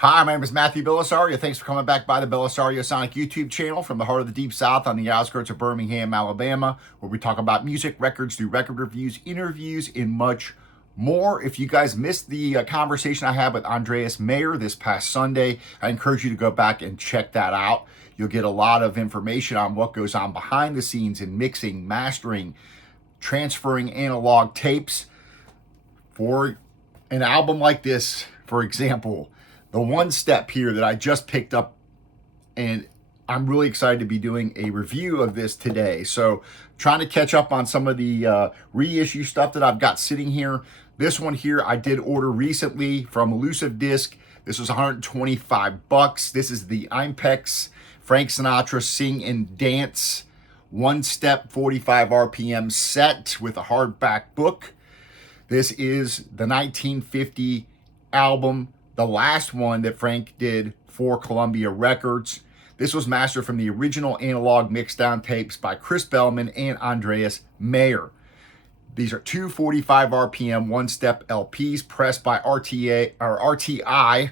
Hi, my name is Matthew Bellisario. Thanks for coming back by the BellisarioSonic YouTube channel from the heart of the Deep South on the outskirts of Birmingham, Alabama, where we talk about music, records, do record reviews, interviews, and much more. If you guys missed the conversation I had with Andreas Meyer this past Sunday, I encourage you to go back and check that out. You'll get a lot of information on what goes on behind the scenes in mixing, mastering, transferring analog tapes for an album like this. For example, the one step here that I just picked up, and I'm really excited to be doing a review of this today. So trying to catch up on some of the reissue stuff that I've got sitting here. This one here I did order recently from Elusive Disc. This was $125. This is the Impex Frank Sinatra Sing and Dance one step 45 RPM set with a hardback book. This is the 1950 album, the last one that Frank did for Columbia Records. This was mastered from the original analog mixdown tapes by Chris Bellman and Andreas Meyer. These are 245 RPM one-step LPs pressed by RTI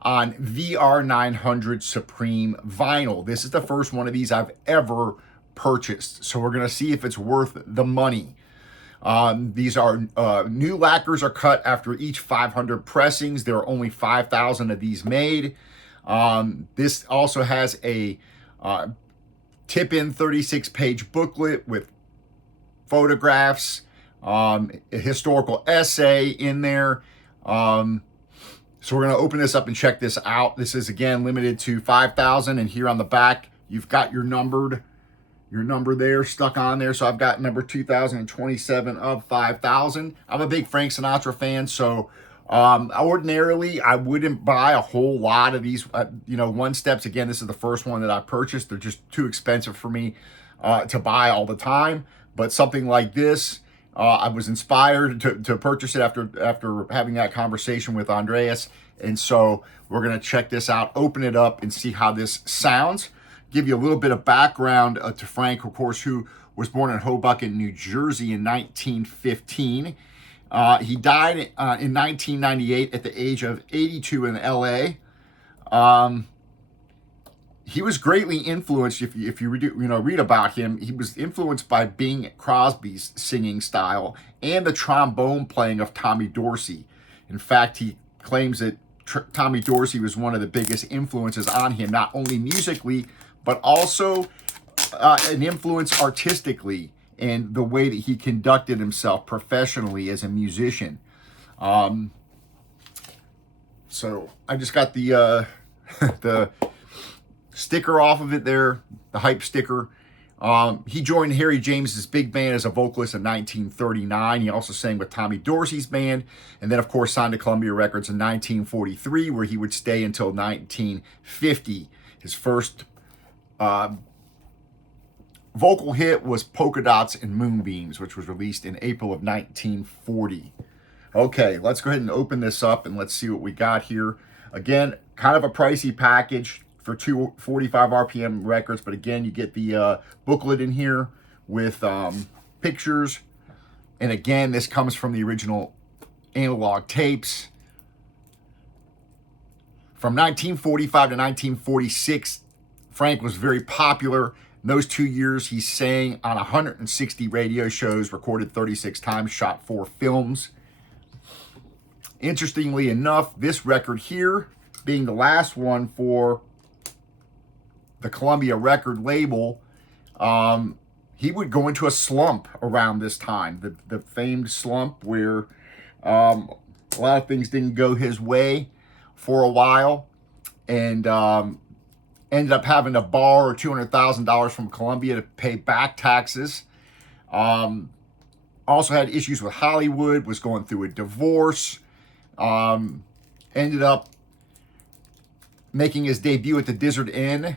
on VR900 Supreme Vinyl. This is the first one of these I've ever purchased, so we're going to see if it's worth the money. These are new lacquers are cut after each 500 pressings. There are only 5,000 of these made. This also has a tip-in 36-page booklet with photographs, a historical essay in there. So we're going to open this up and check this out. This is, again, limited to 5,000, and here on the back, you've got your number there stuck on there. So I've got number 2027 of 5,000. I'm a big Frank Sinatra fan, so ordinarily I wouldn't buy a whole lot of these one steps. Again, this is the first one that I purchased. They're just too expensive for me to buy all the time, but something like this, I was inspired to purchase it after having that conversation with Andreas, and so we're going to check this out, open it up, and see how this sounds. Give you a little bit of background to Frank, of course, who was born in Hoboken, New Jersey in 1915. He died in 1998 at the age of 82 in L.A. He was greatly influenced, if you read about him, he was influenced by Bing Crosby's singing style and the trombone playing of Tommy Dorsey. In fact, he claims that Tommy Dorsey was one of the biggest influences on him, not only musically, but also an influence artistically in the way that he conducted himself professionally as a musician. So I just got the the sticker off of it there, the hype sticker. He joined Harry James's big band as a vocalist in 1939. He also sang with Tommy Dorsey's band, and then, of course, signed to Columbia Records in 1943, where he would stay until 1950. His first vocal hit was Polka Dots and Moonbeams, which was released in April of 1940. Okay, let's go ahead and open this up and let's see what we got here. Again, kind of a pricey package for 245 RPM records, but again, you get the booklet in here with pictures. And again, this comes from the original analog tapes. From 1945 to 1946, Frank was very popular. In those 2 years, he sang on 160 radio shows, recorded 36 times, shot 4 films. Interestingly enough, this record here, being the last one for the Columbia record label, he would go into a slump around this time, the famed slump where a lot of things didn't go his way for a while, and ended up having to borrow $200,000 from Columbia to pay back taxes. Also had issues with Hollywood, was going through a divorce, ended up making his debut at the Desert Inn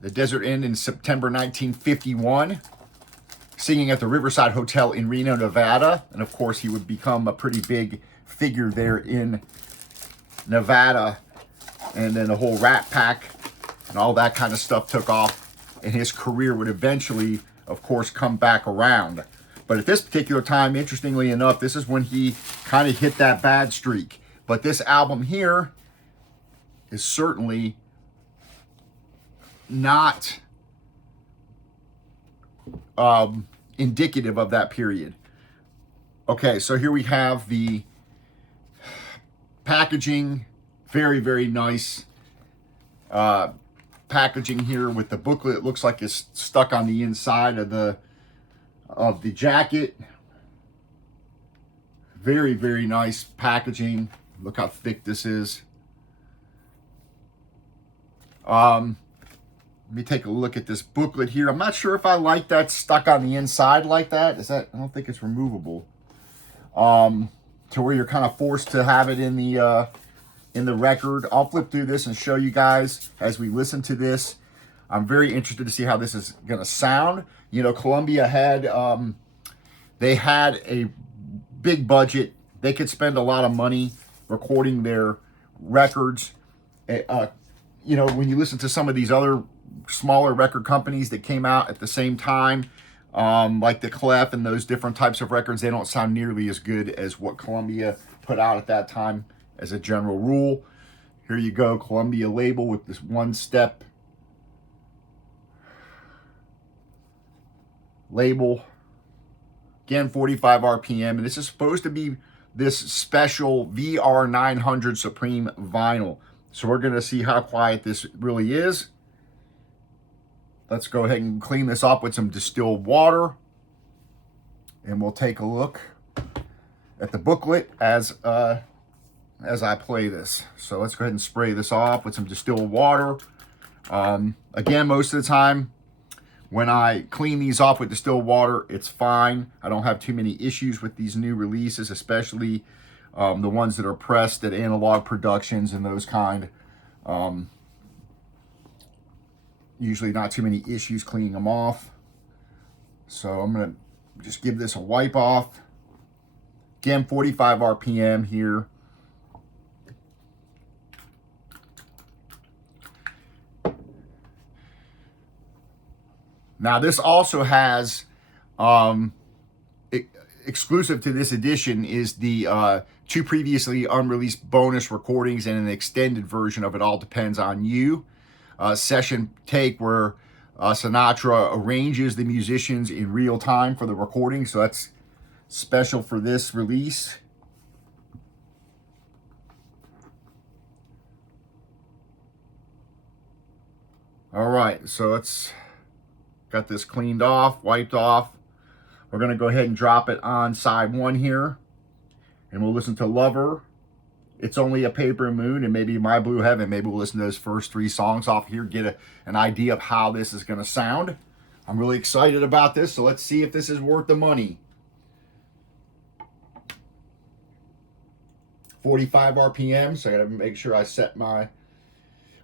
in September 1951, singing at the Riverside Hotel in Reno, Nevada. And of course, he would become a pretty big figure there in Nevada. And then the whole Rat Pack and all that kind of stuff took off, and his career would eventually, of course, come back around. But at this particular time, interestingly enough, this is when he kind of hit that bad streak. But this album here is certainly not indicative of that period. Okay, so here we have the packaging. Very, very nice packaging here with the booklet. It looks like it's stuck on the inside of the jacket. Very, very nice packaging. Look how thick this is. Let me take a look at this booklet here. I'm not sure if I like that stuck on the inside like that. Is that? I don't think it's removable. To where you're kind of forced to have it in the record. I'll flip through this and show you guys as we listen to this. I'm very interested to see how this is going to sound. You know, Columbia had they had a big budget. They could spend a lot of money recording their records. You know, when you listen to some of these other smaller record companies that came out at the same time, like the Clef and those different types of records, they don't sound nearly as good as what Columbia put out at that time as a general rule. Here you go, Columbia label with this one step label. Again, 45 RPM, and this is supposed to be this special VR900 Supreme Vinyl. So we're gonna see how quiet this really is. Let's go ahead and clean this up with some distilled water, and we'll take a look at the booklet as I play this. So let's go ahead and spray this off with some distilled water. Again, most of the time when I clean these off with distilled water, it's fine. I don't have too many issues with these new releases, especially the ones that are pressed at Analog Productions and those kind. Usually not too many issues cleaning them off. So I'm gonna just give this a wipe off. Again, 45 RPM here. Now this also has, exclusive to this edition is the 2 previously unreleased bonus recordings and an extended version of It All Depends on You. Session take where Sinatra arranges the musicians in real time for the recording. So that's special for this release. All right, so let's got this cleaned off, wiped off. We're gonna go ahead and drop it on side 1 here, and we'll listen to Lover, It's Only a Paper Moon, and maybe My Blue Heaven. Maybe we'll listen to those first 3 songs off here, get an idea of how this is gonna sound. I'm really excited about this, so let's see if this is worth the money. 45 RPM, so I gotta make sure I set my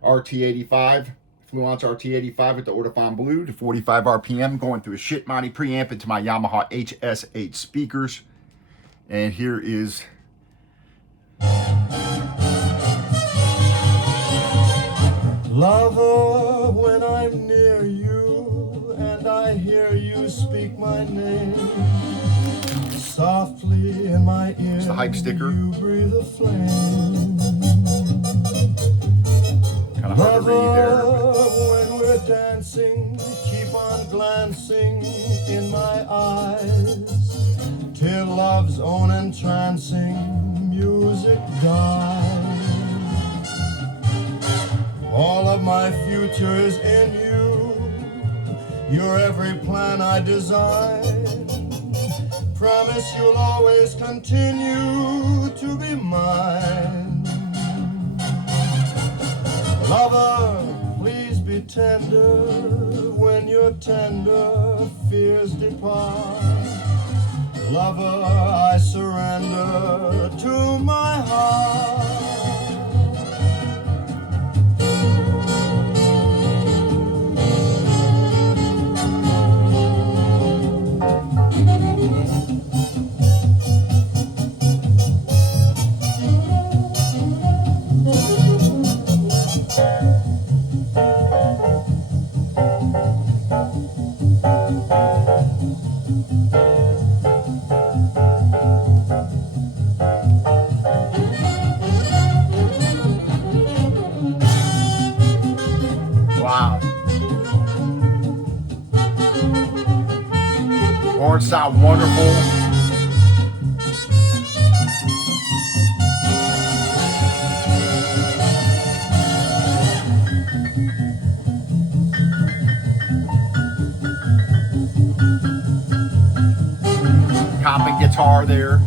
RT85, Fluence RT85 with the Audifon Blue to 45 RPM, going through a shit mighty preamp into my Yamaha HS8 speakers. And here is Lover, when I'm near you and I hear you speak my name, softly in my ear, it's the hype sticker. you breathe a flame. Kind of hard to read there. When we're dancing, keep on glancing in my eyes, till love's own entrancing music dies. All of my future is in you, you're every plan I design. Promise you'll always continue to be mine. Lover, please be tender when your tender fears depart. Lover, I surrender to my heart. Wow. Horns sound wonderful. Comping guitar there.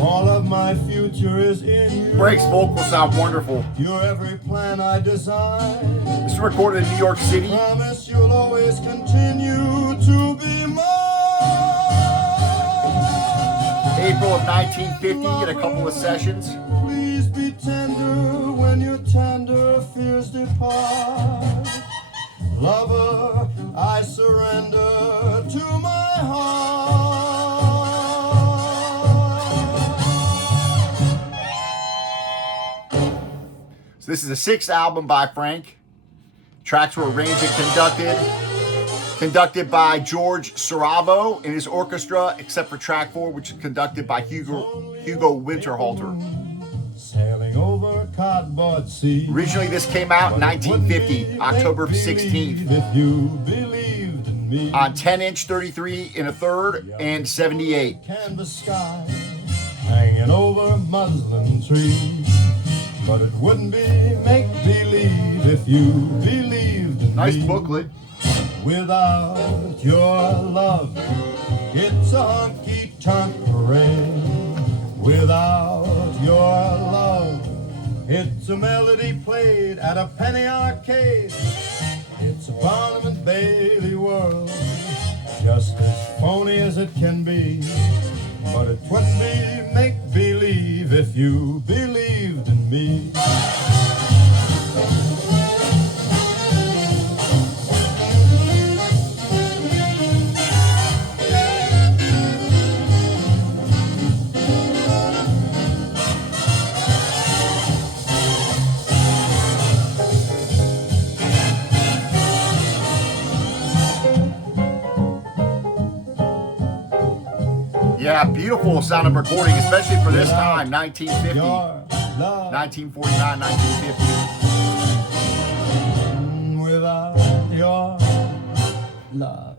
All of my future is in you. Break's vocals sound wonderful. You're every plan I design. This was recorded in New York City. Promise you'll always continue to be mine. April of 1950 in a couple of sessions. Please be tender when your tender fears depart. Lover, I surrender to my heart. So this is the 6th album by Frank. Tracks were arranged and conducted by George Saravo and his orchestra, except for track 4, which is conducted by Hugo Winterhalter. Sailing over cardboard sea. Originally, this came out in 1950, October 16th, If you believed in me. on 10-inch 33 1/3 and 78. Canvas sky hanging over muslin trees. But it wouldn't be make-believe if you believed in Nice me. booklet. Without your love, it's a honky-tonk parade. Without your love, it's a melody played at a penny arcade. It's a Barnum and Bailey world, just as phony as it can be. But it wouldn't be make-believe if you believed in me. Yeah, beautiful sound of recording, especially for this time, 1950, Your love 1949, 1950. without your love.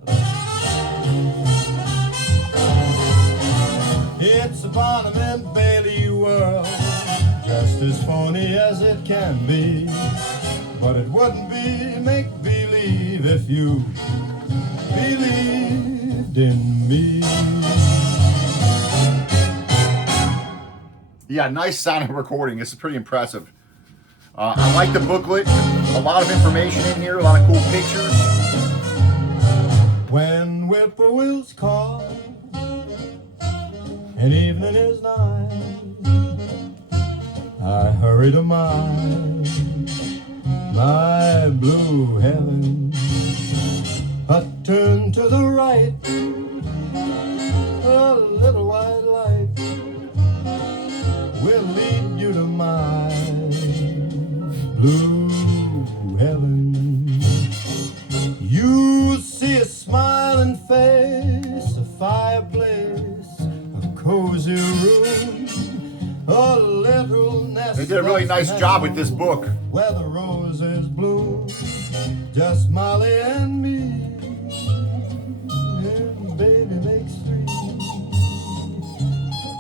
It's a Barnum and Bailey world, just as phony as it can be. But it wouldn't be make-believe if you believed in me. Yeah, nice sound of recording. This is pretty impressive. I like the booklet. A lot of information in here, a lot of cool pictures. When whippoorwills call and evening is nigh, I hurry to my blue heaven. I turn to the right, a little white light will lead you to my blue heaven. You see a smiling face, a fireplace, a cozy room, a little nest. They did a really nice job with this book. Where the roses bloom, just Molly and me, and baby makes three.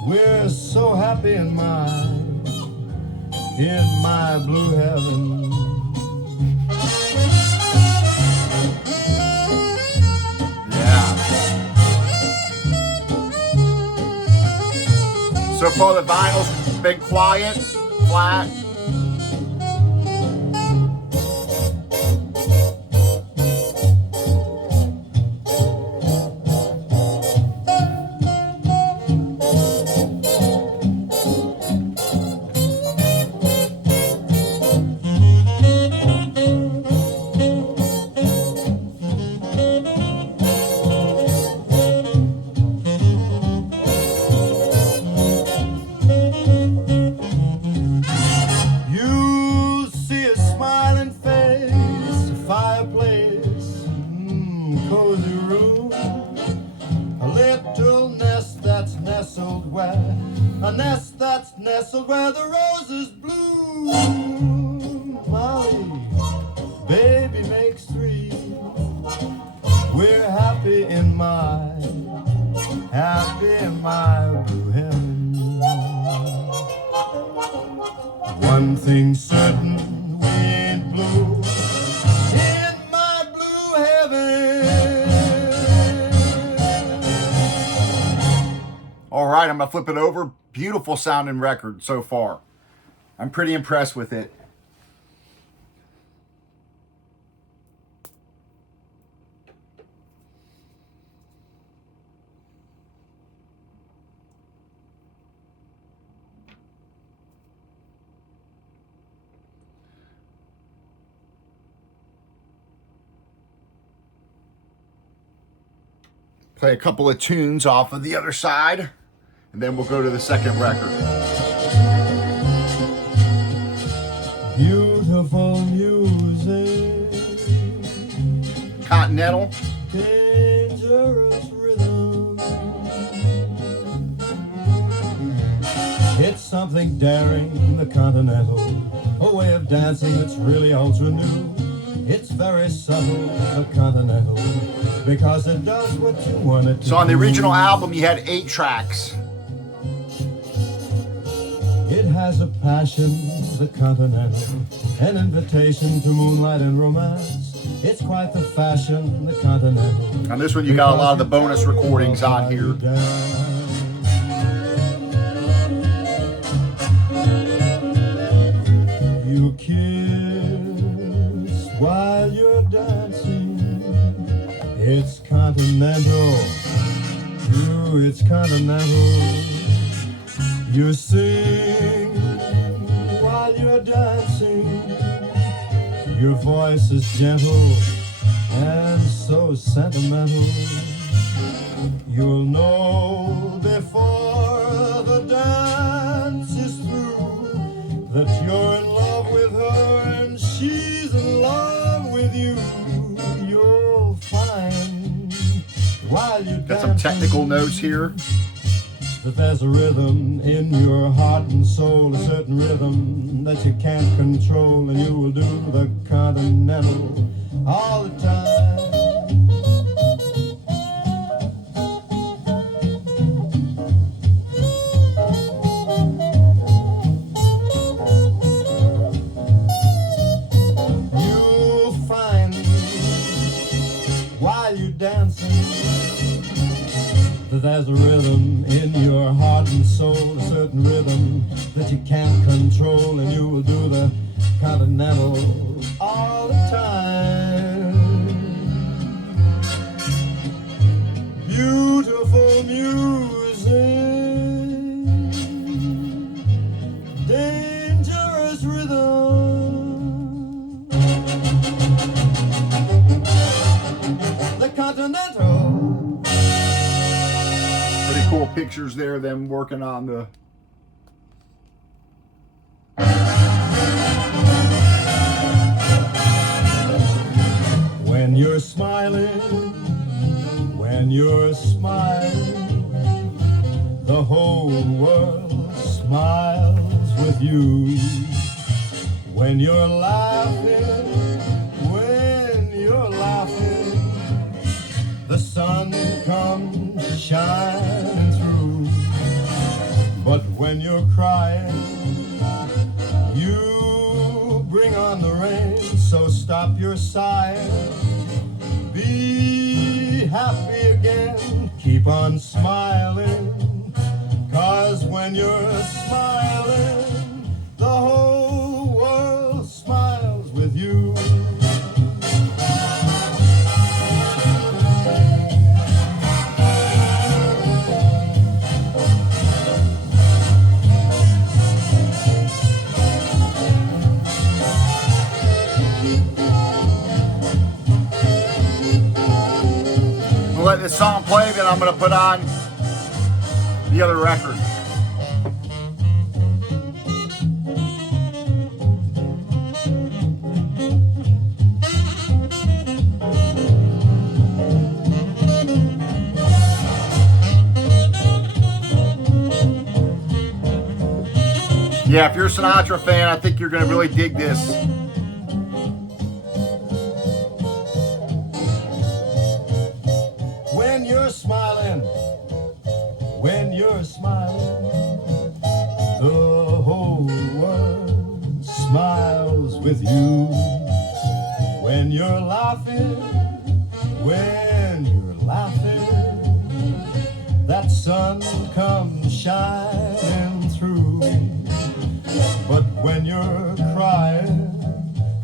We're so happy in my blue heaven. Yeah. So far the vinyl's been quiet, flat. nestled where, a nest that's nestled where the roses bloom. Molly, baby makes three. We're happy in my blue heaven. One thing certain, we ain't blue in my blue heaven. All right, I'm gonna flip it over. Beautiful sounding record so far. I'm pretty impressed with it. Play a couple of tunes off of the other side, and then we'll go to the second record. Beautiful music, Continental. dangerous rhythm. It's something daring, the Continental, a way of dancing that's really ultra new. It's very subtle, the Continental, because it does what you want it to. So on the original album, you had 8 tracks. It has a passion, the Continental, an invitation to moonlight and romance. It's quite the fashion, the Continental. On this one, you got a lot of the bonus recordings on here. You kiss while you're dancing. It's continental. Ooh, it's continental. You sing while you're dancing. Your voice is gentle and so sentimental. You'll know before the dance is through that you're in love with her and she's in love with you. You'll find while you're Got some technical notes here. that there's a rhythm in your heart and soul, a certain rhythm that you can't control, and you will do the continental all the time. You'll find while you're dancing that there's a rhythm in your heart and soul, a certain rhythm that you can't control, and you will do the continental all the time. Beautiful music, dangerous rhythm, the continental. Pretty cool pictures there, them working on the... When you're smiling, when you're smiling, the whole world smiles with you. When you're laughing, the sun comes shining through. But when you're crying, you bring on the rain. So stop your sighing, be happy again, keep on smiling, 'cause when you're smiling, the whole world smiles with you. We'll let this song play, then I'm going to put on the other record. Yeah, if you're a Sinatra fan, I think you're going to really dig this. When you're smiling, the whole world smiles with you. When you're laughing, that sun comes shining through. But when you're crying,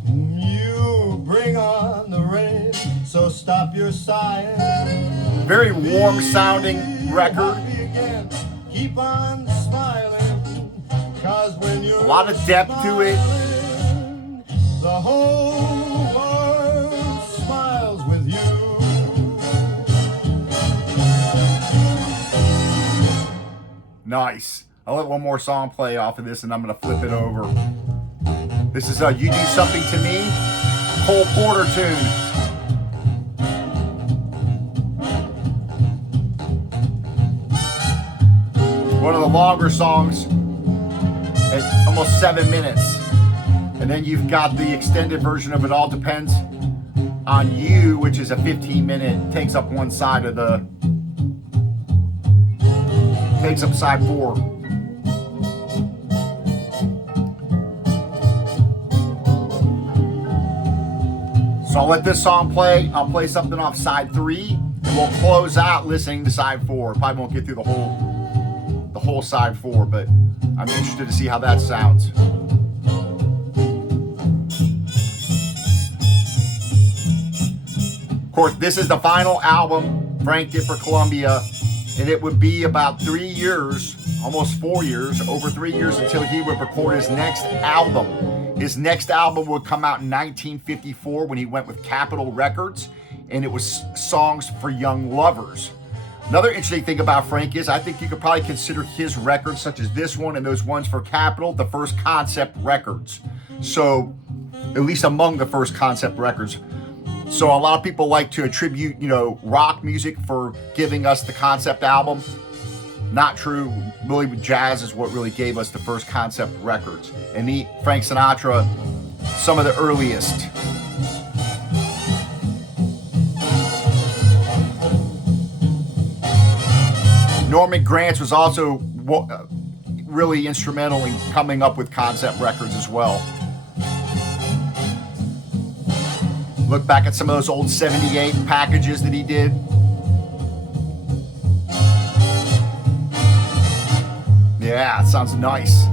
you bring on the rain. So stop your sighing. Very warm sounding record. Keep on smiling, 'cause when you're a lot of depth to it. The whole world smiles with you. Nice. I'll let one more song play off of this and I'm going to flip it over. This is You Do Something to Me, Cole Porter tune. One of the longer songs at almost 7 minutes. And then you've got the extended version of It All Depends on You, which is a 15-minute, takes up one side of the, takes up side 4. So I'll let this song play. I'll play something off side 3, and we'll close out listening to side 4. Probably won't get through the whole side 4, but I'm interested to see how that sounds. Of course, this is the final album Frank did for Columbia, and it would be about 3 years, almost 4 years, over 3 years until he would record his next album. His next album would come out in 1954 when he went with Capitol Records, and it was Songs for Young Lovers. Another interesting thing about Frank is I think you could probably consider his records, such as this one and those ones for Capitol, the first concept records. So, at least among the first concept records. So a lot of people like to attribute, rock music for giving us the concept album. Not true. Really, jazz is what really gave us the first concept records. And Frank Sinatra, some of the earliest. Norman Granz was also really instrumental in coming up with concept records as well. Look back at some of those old 78 packages that he did. Yeah, it sounds nice.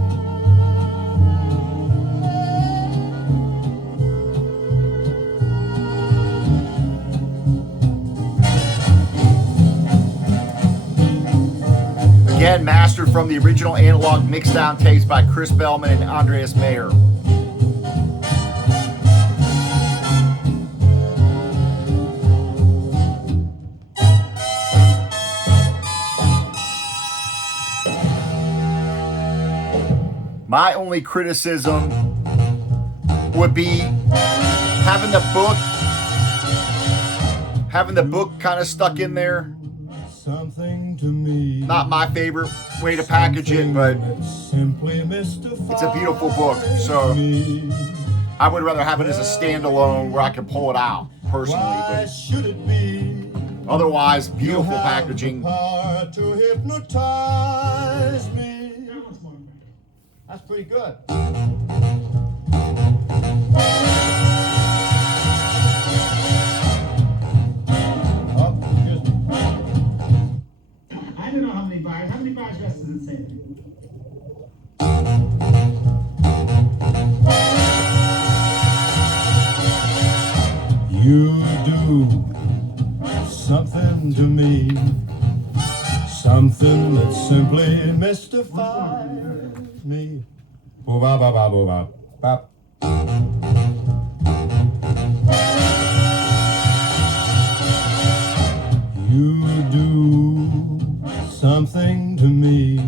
Again, mastered from the original analog mixdown tapes by Chris Bellman and Andreas Meyer. My only criticism would be having the book kind of stuck in there. Something to me. Not my favorite way to package it, but it's a beautiful book. So I would rather have it as a standalone where I can pull it out personally. But otherwise, beautiful packaging. To hypnotize me. That's pretty good. I don't know how many bars. How many bars rest does it say? You do something to me, something that simply mystifies me. Boo-ba-ba-ba-boo-ba-ba. You do something to me,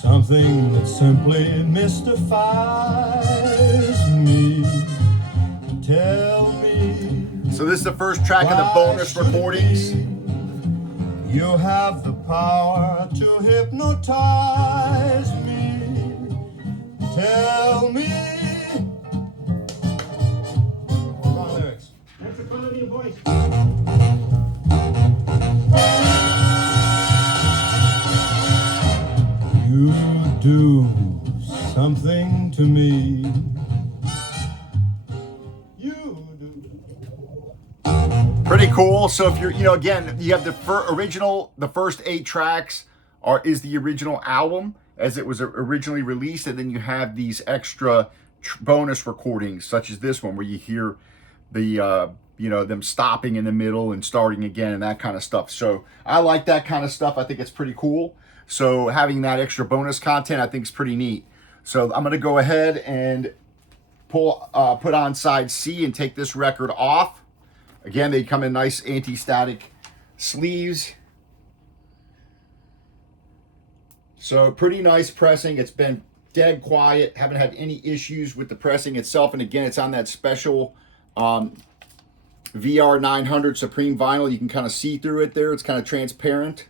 something that simply mystifies me. Tell me. So this is the first track of the bonus recordings. You have the power to hypnotize me. to do something to me. You do. Pretty cool. So if you're, again, you have the the first 8 tracks is the original album as it was originally released, and then you have these extra bonus recordings, such as this one, where you hear the them stopping in the middle and starting again and that kind of stuff. So I like that kind of stuff. I think it's pretty cool. So having that extra bonus content, I think is pretty neat. So I'm going to go ahead and put on side C and take this record off. Again, they come in nice anti-static sleeves. So pretty nice pressing. It's been dead quiet. Haven't had any issues with the pressing itself. And again, it's on that special VR900 Supreme Vinyl. You can kind of see through it there. It's kind of transparent.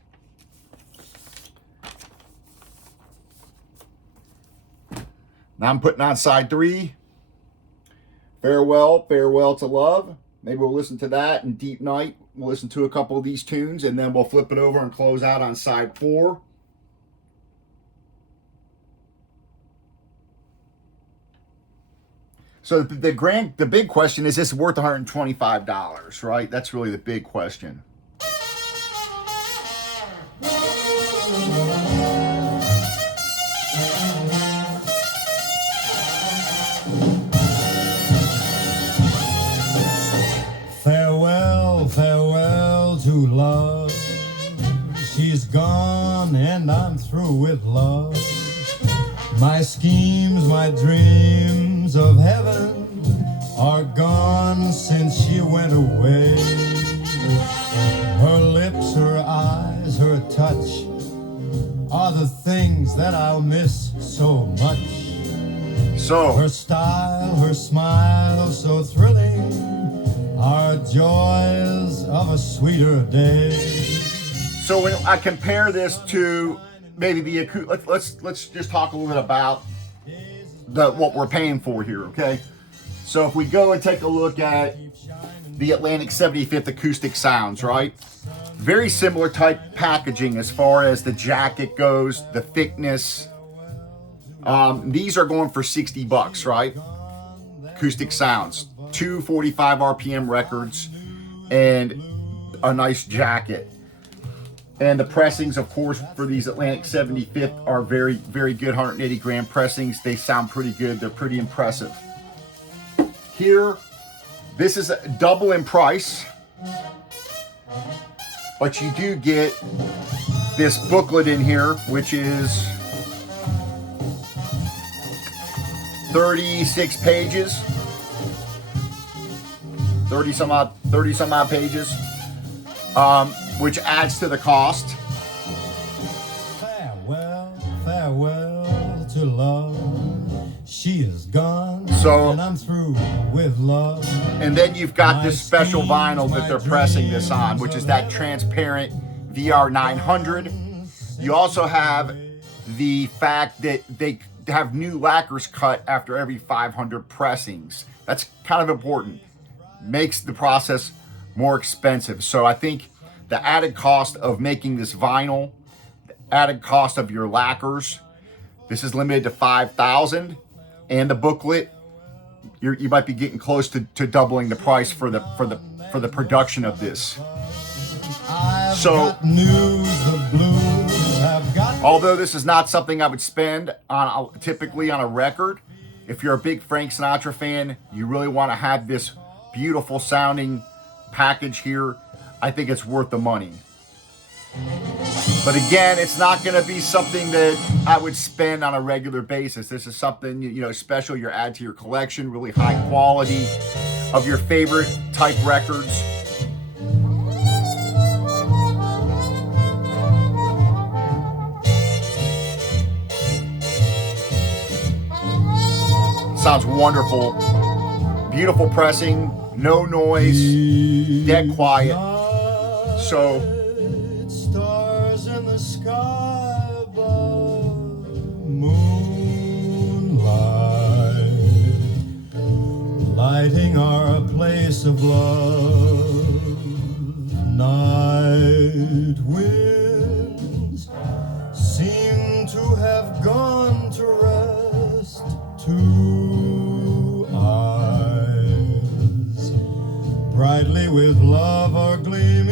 Now I'm putting on side 3. Farewell, Farewell to Love. Maybe we'll listen to that in Deep Night. We'll listen to a couple of these tunes, and then we'll flip it over and close out on side 4. So the big question is this worth $125, right? That's really the big question. Farewell, farewell to love. She's gone and I'm through with love. My schemes, my dreams of heaven are gone since she went away. Her lips, her eyes, her touch are the things that I'll miss so much. So Her style, her smile, so thrilling, are joys of a sweeter day. So when I compare this to maybe the let's just talk a little bit about what we're paying for here, okay? So if we go and take a look at the Atlantic 75th acoustic sounds, right? Very similar type packaging as far as the jacket goes, the thickness. These are going for $60, right? Acoustic sounds, 245 RPM records, and a nice jacket. And the pressings, of course, for these Atlantic 75th are very, very good 180 gram pressings. They sound pretty good. They're pretty impressive. Here, this is double in price, but you do get this booklet in here, which is 36 pages, 30 some odd pages, which adds to the cost. Farewell, farewell to love. She is gone, So- and I'm through with love. And then you've got this special vinyl that they're pressing this on, which is that transparent VR900. You also have the fact that they have new lacquers cut after every 500 pressings. That's kind of important. Makes the process more expensive. So I think the added cost of making this vinyl, the added cost of your lacquers, this is limited to $5,000, and the booklet, you might be getting close to doubling the price for the production of this. So, although this is not something I would spend on typically on a record, if you're a big Frank Sinatra fan, you really want to have this beautiful sounding package here, I think it's worth the money. But again, it's not going to be something that I would spend on a regular basis. This is something, special you add to your collection, really high quality of your favorite type records. Sounds wonderful. Beautiful pressing, no noise, dead quiet. So stars in the sky above, moonlight lighting our place of love. Night winds seem to have gone to rest. Two eyes, brightly with love are gleaming.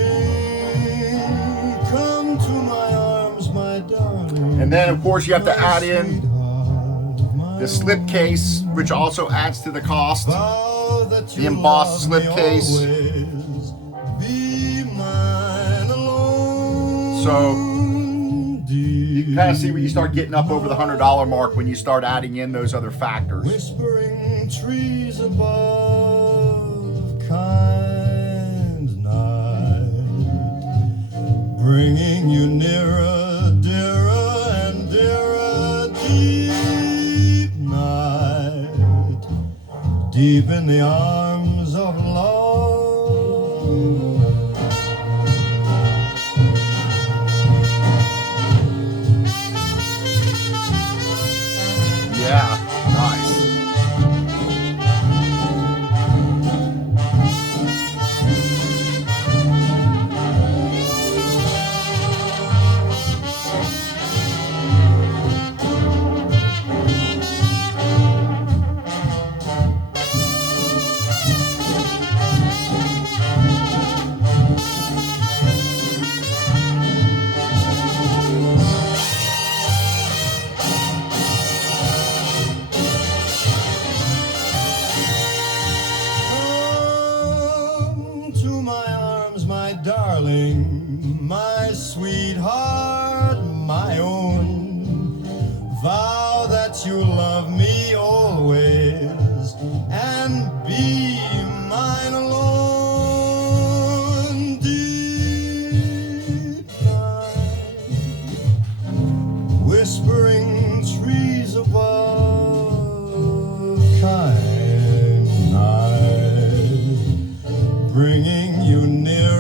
Come to my arms, my darling. And then, of course, you have to add in the slipcase, which also adds to the cost. The embossed slipcase. So you can kind of see where you start getting up over the $100 mark when you start adding in those other factors. Whispering trees above, kind night, bringing you nearer, dearer and dearer, deep night, deep in the arms of love. Yeah, nice. Darling, my sweetheart, my own, vow that you'll love me always and be mine alone. Deep night, whispering trees above, kind night, bringing you nearer.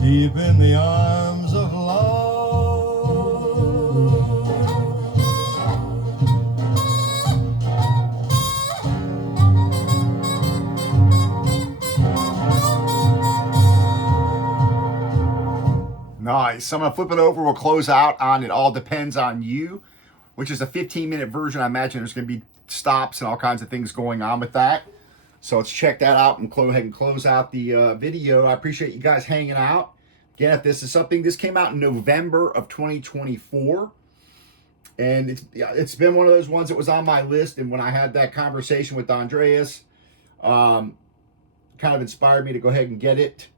Deep in the arms of Nice. I'm going to flip it over. We'll close out on It All Depends on You, which is a 15-minute version. I imagine there's going to be stops and all kinds of things going on with that. So let's check that out and go ahead and close out the video. I appreciate you guys hanging out. Again, if this is something, this came out in November of 2024. And it's been one of those ones that was on my list. And when I had that conversation with Andreas, kind of inspired me to go ahead and get it.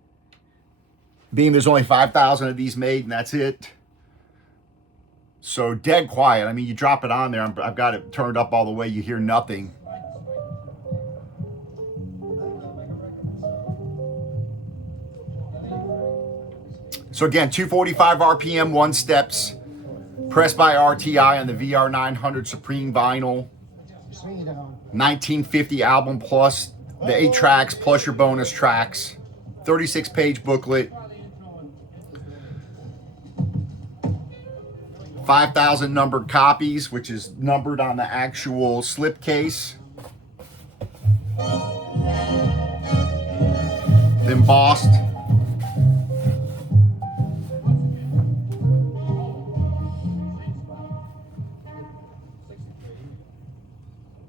Being there's only 5,000 of these made and that's it. So dead quiet. I mean, you drop it on there. I've got it turned up all the way. You hear nothing. So again, 245 RPM, 1 steps, pressed by RTI on the VR900 Supreme Vinyl, 1950 album plus the 8 tracks plus your bonus tracks, 36-page booklet, 5,000 numbered copies, which is numbered on the actual slipcase, embossed.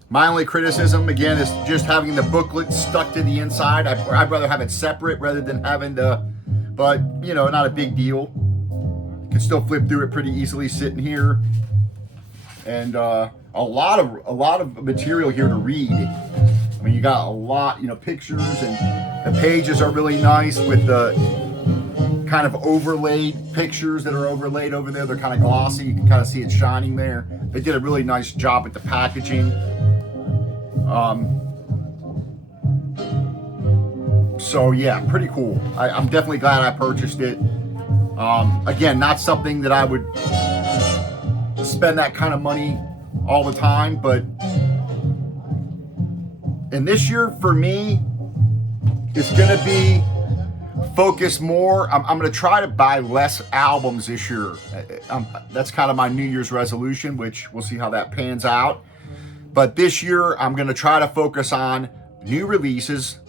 My only criticism, again, is just having the booklet stuck to the inside. I'd rather have it separate rather than having to, but, you know, not a big deal. You can still flip through it pretty easily sitting here. And a lot of material here to read. I mean, you got a lot, you know, pictures, and the pages are really nice with the kind of overlaid pictures that are overlaid over there. They're kind of glossy. You can kind of see it shining there. They did a really nice job with the packaging. So yeah, pretty cool. I'm definitely glad I purchased it. Again, not something that I would spend that kind of money all the time, but and this year for me, it's gonna be focused more. I'm gonna try to buy less albums this year. That's kind of my New Year's resolution, which we'll see how that pans out. But this year, I'm going to try to focus on new releases,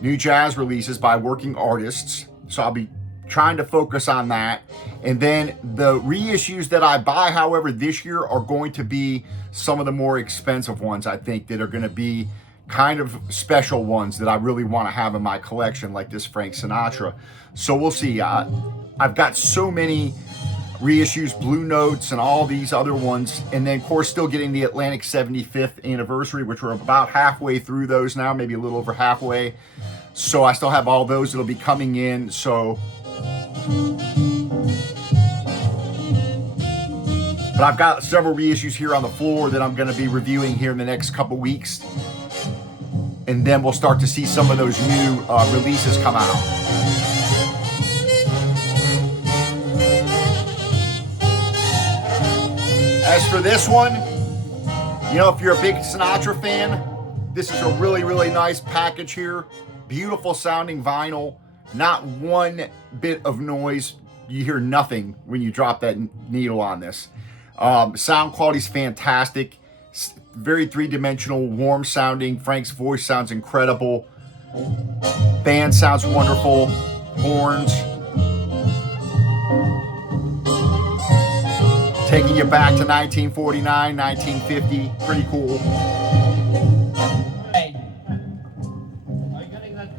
new jazz releases by working artists. So I'll be trying to focus on that. And then the reissues that I buy, however, this year are going to be some of the more expensive ones, I think, that are going to be kind of special ones that I really want to have in my collection, like this Frank Sinatra. So we'll see. I've got so many reissues, Blue Notes, and all these other ones. And then, of course, still getting the Atlantic 75th anniversary, which we're about halfway through those now, maybe a little over halfway. So I still have all those that'll be coming in. So, but I've got several reissues here on the floor that I'm going to be reviewing here in the next couple weeks. And then we'll start to see some of those new releases come out. As for this one, you know, if you're a big Sinatra fan, this is a really, really nice package here. Beautiful sounding vinyl. Not one bit of noise. You hear nothing when you drop that needle on this. Sound quality is fantastic. Very three-dimensional, warm sounding. Frank's voice sounds incredible. Band sounds wonderful. Horns. Taking you back to 1949, 1950. Pretty cool. Hey, are you getting that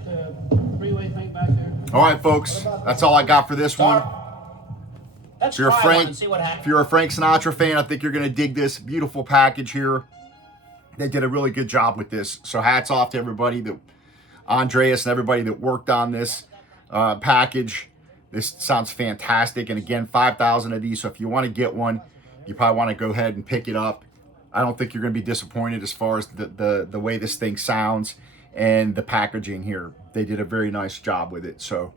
three-way thing back there? All right, folks. That's all I got for this one. Let's If you're, try one and see what if happens. you're a Frank Sinatra fan, I think you're going to dig this beautiful package here. They did a really good job with this. So hats off to everybody, that Andreas and everybody that worked on this package. This sounds fantastic. And again, 5,000 of these. So if you want to get one, you probably want to go ahead and pick it up. I don't think you're going to be disappointed as far as the way this thing sounds and the packaging here. They did a very nice job with it. So,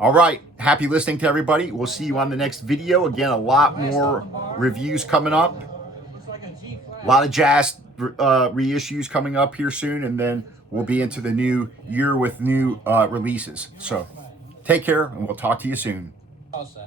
all right. Happy listening to everybody. We'll see you on the next video. Again, a lot more reviews coming up. A lot of jazz reissues coming up here soon. And then we'll be into the new year with new releases. So take care, and we'll talk to you soon. Awesome.